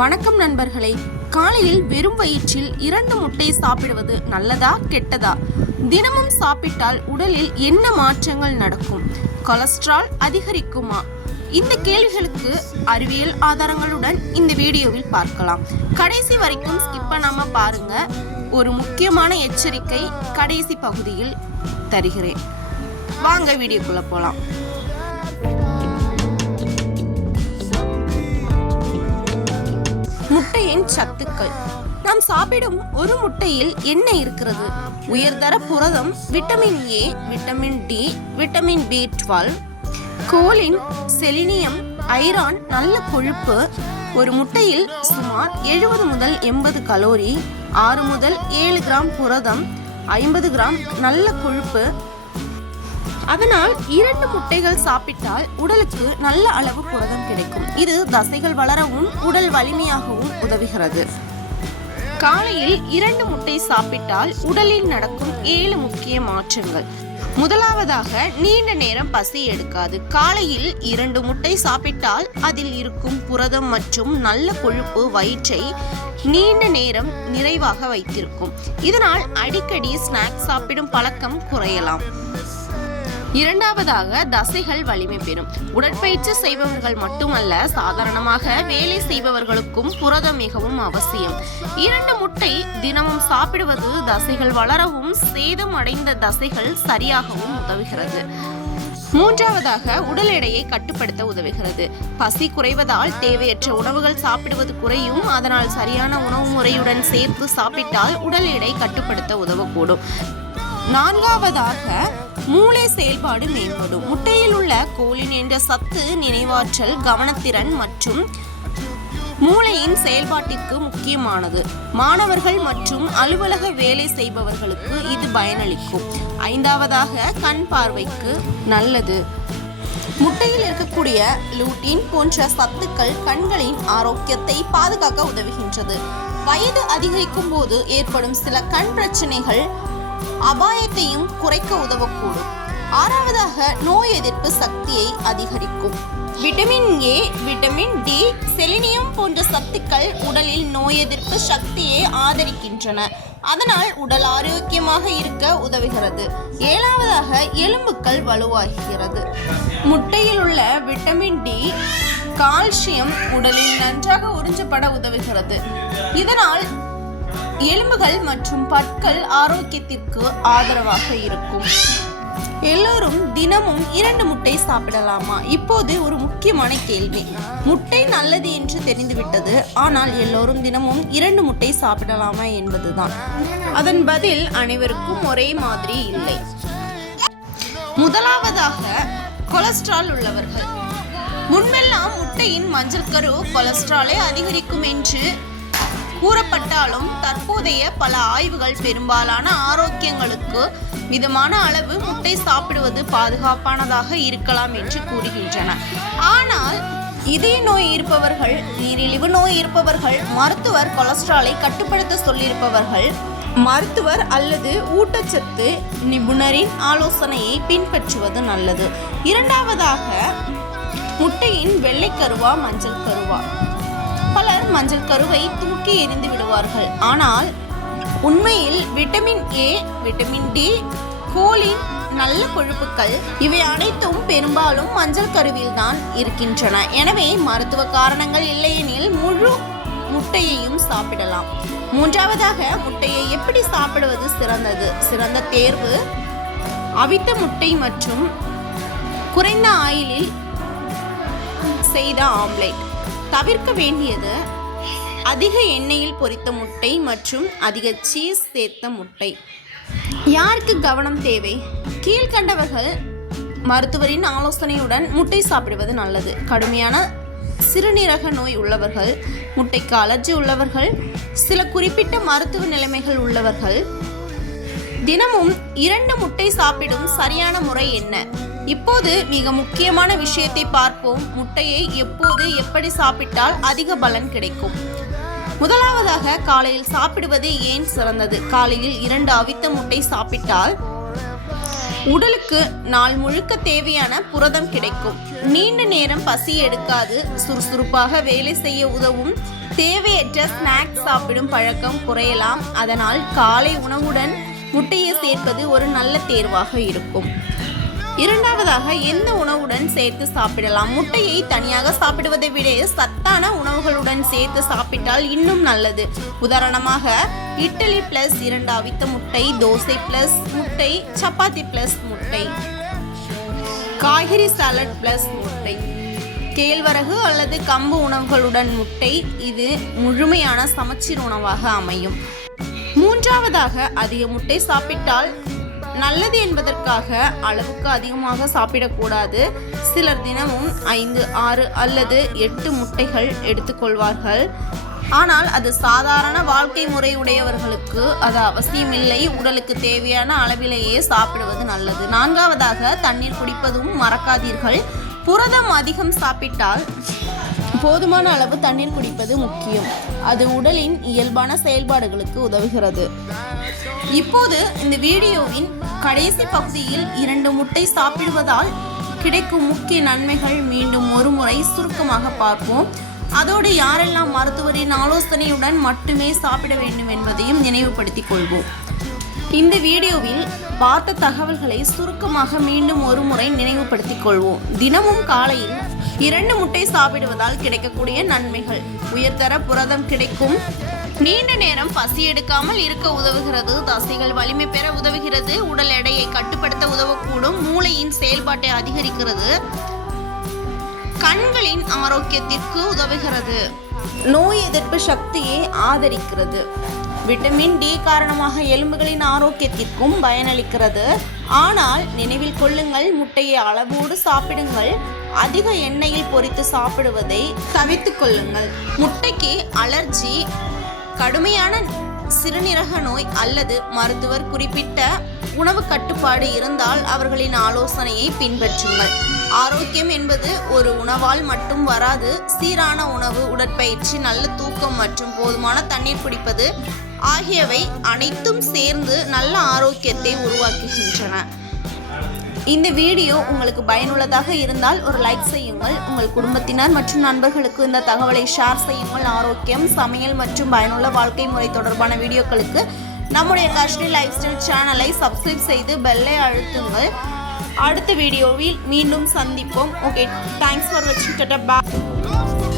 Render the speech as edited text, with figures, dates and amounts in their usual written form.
வணக்கம் நண்பர்களே. காலையில் வெறும் வயிற்றில் 2 முட்டை சாப்பிடுவது நல்லதா கெட்டதா? தினமும் சாப்பிட்டால் உடலில் என்ன மாற்றங்கள் நடக்கும்? கொலஸ்ட்ரால் அதிகரிக்குமா? இந்த கேள்விகளுக்கு அறிவியல் ஆதாரங்களுடன் இந்த வீடியோவில் பார்க்கலாம். கடைசி வரைக்கும் ஸ்கிப் பண்ணாம பாருங்க. ஒரு முக்கியமான எச்சரிக்கை கடைசி பகுதியில் தருகிறேன். வாங்க வீடியோக்குள்ள போலாம். முட்டையின் சத்துக்கள். நாம் சாப்பிடும் ஒரு முட்டையில் என்ன இருக்கிறது? உயர்தர புரதம், vitamin A, vitamin D, vitamin B12, choline, selenium, iron, நல்ல கொழுப்பு. ஒரு முட்டையில் சுமார் 70 முதல் 80 கலோரி, 6 முதல் 7 கிராம் புரதம், 50 கிராம் நல்ல கொழுப்பு. அதனால் 2 முட்டைகள் சாப்பிட்டால் உடலுக்கு நல்ல அளவு புரதம் கிடைக்கும். இது தசைகள் வளரவும் உடல் வலிமையாகவும் உதவுகிறது. காலையில் 2 முட்டை சாப்பிட்டால் உடலில் நடக்கும் 7 முக்கிய மாற்றங்கள். முதலாவதாக, நீண்ட நேரம் பசி எடுக்காது. காலையில் 2 முட்டை சாப்பிட்டால் அதில் இருக்கும் புரதம் மற்றும் நல்ல கொழுப்பு வயிற்றை நீண்ட நேரம் நிறைவாக வைத்திருக்கும். இதனால் அடிக்கடி ஸ்நாக்ஸ் சாப்பிடும் பழக்கம் குறையலாம். இரண்டாவதாக, தசைகள் வலிமை பெறும். உடற்பயிற்சி செய்பவர்கள் மட்டுமல்ல, சாதாரணமாக வேலை செய்பவர்களுக்கும் புரதம் மிகவும் அவசியம். 2 முட்டை தினமும் சாப்பிடுவது தசைகள் வளரவும் சேதம் அடைந்த தசைகள் சரியாகவும் உதவுகிறது. மூன்றாவதாக, உடல் எடையை கட்டுப்படுத்த உதவுகிறது. பசி குறைவதால் தேவையற்ற உணவுகள் சாப்பிடுவது குறையும். அதனால் சரியான உணவு முறையுடன் சேர்த்து சாப்பிட்டால் உடல் எடை கட்டுப்படுத்த உதவக்கூடும். நான்காவதாக, மூளை செயல்பாடு மேம்படும். முட்டையில் உள்ள கோலின் என்ற சத்து நினைவாற்றல், கவனத்திறன் மற்றும் மூளையின் செயல்பாட்டிற்கு முக்கியமானது. மாணவர்கள் மற்றும் அலுவலக வேலை செய்பவர்களுக்கு இது பயனளிக்கும். ஐந்தாவதாக, கண் பார்வைக்கு நல்லது. முட்டையில் இருக்கக்கூடிய லூட்டின் போன்ற சத்துக்கள் கண்களின் ஆரோக்கியத்தை பாதுகாக்க உதவுகின்றது. வயது அதிகரிக்கும் போது ஏற்படும் சில கண் பிரச்சனைகள் அபாயத்தையும் குறைக்க உதவக்கூடும். ஆறாவதாக, நோய் எதிர்ப்பு சக்தியை அதிகரிக்கும். Vitamin A, vitamin D, selenium போன்ற சத்துக்கள் உடலில் நோய் எதிர்ப்பு சக்தியை ஆதரிக்கின்றன. அதனால் உடல் ஆரோக்கியமாக இருக்க உதவுகிறது. ஏழாவதாக, எலும்புகள் வலுவாகிறது. முட்டையில் உள்ள விட்டமின் டி, கால்சியம் உடலில் நன்றாக உறிஞ்சப்பட உதவுகிறது. இதனால் எலும்புகள் மற்றும் பற்கள் ஆரோக்கியத்திற்கு ஆதரவாக இருக்கும். எல்லோரும் தினமும் 2 முட்டை சாப்பிடலாமா? இப்போது ஒரு முக்கியமான கேள்வி. முட்டை நல்லது என்று தெரிந்துவிட்டது. ஆனால் எல்லோரும் தினமும் 2 முட்டை சாப்பிடலாமா என்பதுதான். அதன் பதில் அனைவருக்கும் ஒரே மாதிரி இல்லை. முதலாவதாக, கொலஸ்ட்ரால் உள்ளவர்கள். முன்பெல்லாம் முட்டையின் மஞ்சள் கரு கொலஸ்ட்ராலை அதிகரிக்கும் என்று கூறப்பட்டாலும் தற்போதைய பல ஆய்வுகள் பெரும்பாலான ஆரோக்கியங்களுக்கு மிதமான அளவு முட்டை சாப்பிடுவது பாதுகாப்பானதாக இருக்கலாம் என்று கூறுகின்றன. ஆனால் இதய நோய் இருப்பவர்கள், நீரிழிவு நோய் இருப்பவர்கள், மருத்துவர் கொலஸ்ட்ராலை கட்டுப்படுத்த சொல்லியிருப்பவர்கள், மருத்துவர் அல்லது ஊட்டச்சத்து நிபுணரின் ஆலோசனையை பின்பற்றுவது நல்லது. இரண்டாவதாக, முட்டையின் வெள்ளை கருவா, மஞ்சள் கருவா. பலர் மஞ்சள் கருவை தூக்கி எறிந்து விடுவார்கள். ஆனால் உண்மையில் விட்டமின் ஏ, விட்டமின் டி, கோலின், நல்ல கொழுப்புகள் இவை அனைத்தும் பெரும்பாலும் மஞ்சள் கருவில் தான் இருக்கின்றன. எனவே மருத்துவ காரணங்கள் இல்லையெனில் முழு முட்டையையும் சாப்பிடலாம். மூன்றாவதாக, முட்டையை எப்படி சாப்பிடுவது சிறந்தது? சிறந்த தேர்வு அவித்த முட்டை மற்றும் குறைந்த ஆயிலில் செய்த ஆம்லேட். தவிர்க்க வேண்டியது அதிக எண்ணெயில் பொரித்த முட்டை மற்றும் அதிக சீஸ் சேர்த்த முட்டை. யாருக்கு கவனம் தேவை? கீழ்கண்டவர்கள் மருத்துவரின் ஆலோசனையுடன் முட்டை சாப்பிடுவது நல்லது. கடுமையான சிறுநீரக நோய் உள்ளவர்கள், முட்டைக்கு அலர்ஜி உள்ளவர்கள், சில குறிப்பிட்ட மருத்துவ நிலைமைகள் உள்ளவர்கள். தினமும் 2 முட்டை சாப்பிடும் சரியான முறை என்ன? இப்போது மிக முக்கியமான விஷயத்தை பார்ப்போம். முட்டையை எப்போது எப்படி சாப்பிட்டால் அதிக பலன் கிடைக்கும்? முதலாவதாக, காலையில் சாப்பிடுவது ஏன் சிறந்தது? காலையில் 2 அவித்த முட்டை சாப்பிட்டால் உடலுக்கு நாள் முழுக்க தேவையான புரதம் கிடைக்கும். நீண்ட நேரம் பசி எடுக்காது. சுறுசுறுப்பாக வேலை செய்ய உதவும். தேவையற்ற ஸ்நாக்ஸ் சாப்பிடும் பழக்கம் குறையலாம். அதனால் காலை உணவுடன் முட்டையை சேர்ப்பது ஒரு நல்ல தேர்வாக இருக்கும். இரண்டாவதாக, எந்த உணவுடன் சேர்த்து சாப்பிடலாம்? முட்டையை தனியாக சாப்பிடுவதை விட சத்தான உணவுகளுடன் சேர்த்து சாப்பிட்டால் இன்னும் நல்லது. உதாரணமாக, இட்லி பிளஸ் 2 அவித்த முட்டை, தோசை பிளஸ் முட்டை, சப்பாத்தி பிளஸ் முட்டை, காய்கறி சாலட் பிளஸ் முட்டை, கேழ்வரகு அல்லது கம்பு உணவுகளுடன் முட்டை. இது முழுமையான சமச்சீர் உணவாக அமையும். மூன்றாவதாக, அதிக முட்டை சாப்பிட்டால் நல்லது என்பதற்காக அளவுக்கு அதிகமாக சாப்பிடக்கூடாது. சிலர் தினமும் 5, 6 அல்லது 8 முட்டைகள் எடுத்துக்கொள்வார்கள். ஆனால் அது சாதாரண வாழ்க்கை முறை உடையவர்களுக்கு அது அவசியமில்லை. உடலுக்கு தேவையான அளவிலேயே சாப்பிடுவது நல்லது. நான்காவதாக, தண்ணீர் குடிப்பதும் மறக்காதீர்கள். புரதம் அதிகம் சாப்பிட்டால் போதுமான அளவு தண்ணீர் குடிப்பது முக்கியம். அது உடலின் இயல்பான செயல்பாடுகளுக்கு உதவுகிறது. இப்போது இந்த வீடியோவின் கடைசி பகுதியில் 2 முட்டை சாப்பிடுவதால் கிடைக்கும் முக்கிய நன்மைகள் மீண்டும் ஒரு முறை சுருக்கமாக பார்ப்போம். அதோடு யாரெல்லாம் மருத்துவரின் ஆலோசனையுடன் மட்டுமே சாப்பிட வேண்டும் என்பதையும் நினைவுபடுத்திக் கொள்வோம். இந்த வீடியோவில் பார்த்த தகவல்களை சுருக்கமாக மீண்டும் ஒரு முறை நினைவுபடுத்திக் கொள்வோம். தினமும் காலையில் 2 முட்டை சாப்பிடுவதால் கிடைக்கக்கூடிய நன்மைகள்: உயர்தர புரதம் கிடைக்கும். நீண்ட நேரம் பசி எடுக்காமல் இருக்க உதவுகிறது. தசைகள் வலிமை பெற உதவுகிறது. உடல் எடையை கட்டுப்படுத்த உதவக்கூடும். மூளையின் செயல்பாட்டை அதிகரிக்கிறது. கண்களின் ஆரோக்கியத்திற்கு உதவுகிறது. நோய் எதிர்ப்பு சக்தியை ஆதரிக்கிறது. விட்டமின் டி காரணமாக எலும்புகளின் ஆரோக்கியத்திற்கும் பயனளிக்கிறது. ஆனால் நினைவில் கொள்ளுங்கள், முட்டையை அளவோடு சாப்பிடுங்கள். அதிக எண்ணெயில் பொரித்து சாப்பிடுவதை தவிர்த்துக் கொள்ளுங்கள். முட்டைக்கு அலர்ஜி, கடுமையான சிறுநீரக நோய் அல்லது மருத்துவர் குறிப்பிட்ட உணவு கட்டுப்பாடு இருந்தால் அவர்களின் ஆலோசனையை பின்பற்றுங்கள். ஆரோக்கியம் என்பது ஒரு உணவால் மட்டும் வராது. சீரான உணவு, உடற்பயிற்சி, நல்ல தூக்கம் மற்றும் போதுமான தண்ணீர் குடிப்பது ஆகியவை அனைத்தும் சேர்ந்து நல்ல ஆரோக்கியத்தை உருவாக்குகின்றன. இந்த வீடியோ உங்களுக்கு பயனுள்ளதாக இருந்தால் ஒரு லைக் செய்யுங்கள். உங்கள் குடும்பத்தினர் மற்றும் நண்பர்களுக்கு இந்த தகவலை ஷேர் செய்யுங்கள். ஆரோக்கியம், சமையல் மற்றும் பயனுள்ள வாழ்க்கை முறை தொடர்பான வீடியோக்களுக்கு நம்முடைய கஷ்டி லைஃப் ஸ்டைல் சேனலை சப்ஸ்கிரைப் செய்து பெல்லை அழுத்துங்கள். அடுத்த வீடியோவில் மீண்டும் சந்திப்போம். ஓகே, தேங்க்ஸ் ஃபார் வாட்சிங்.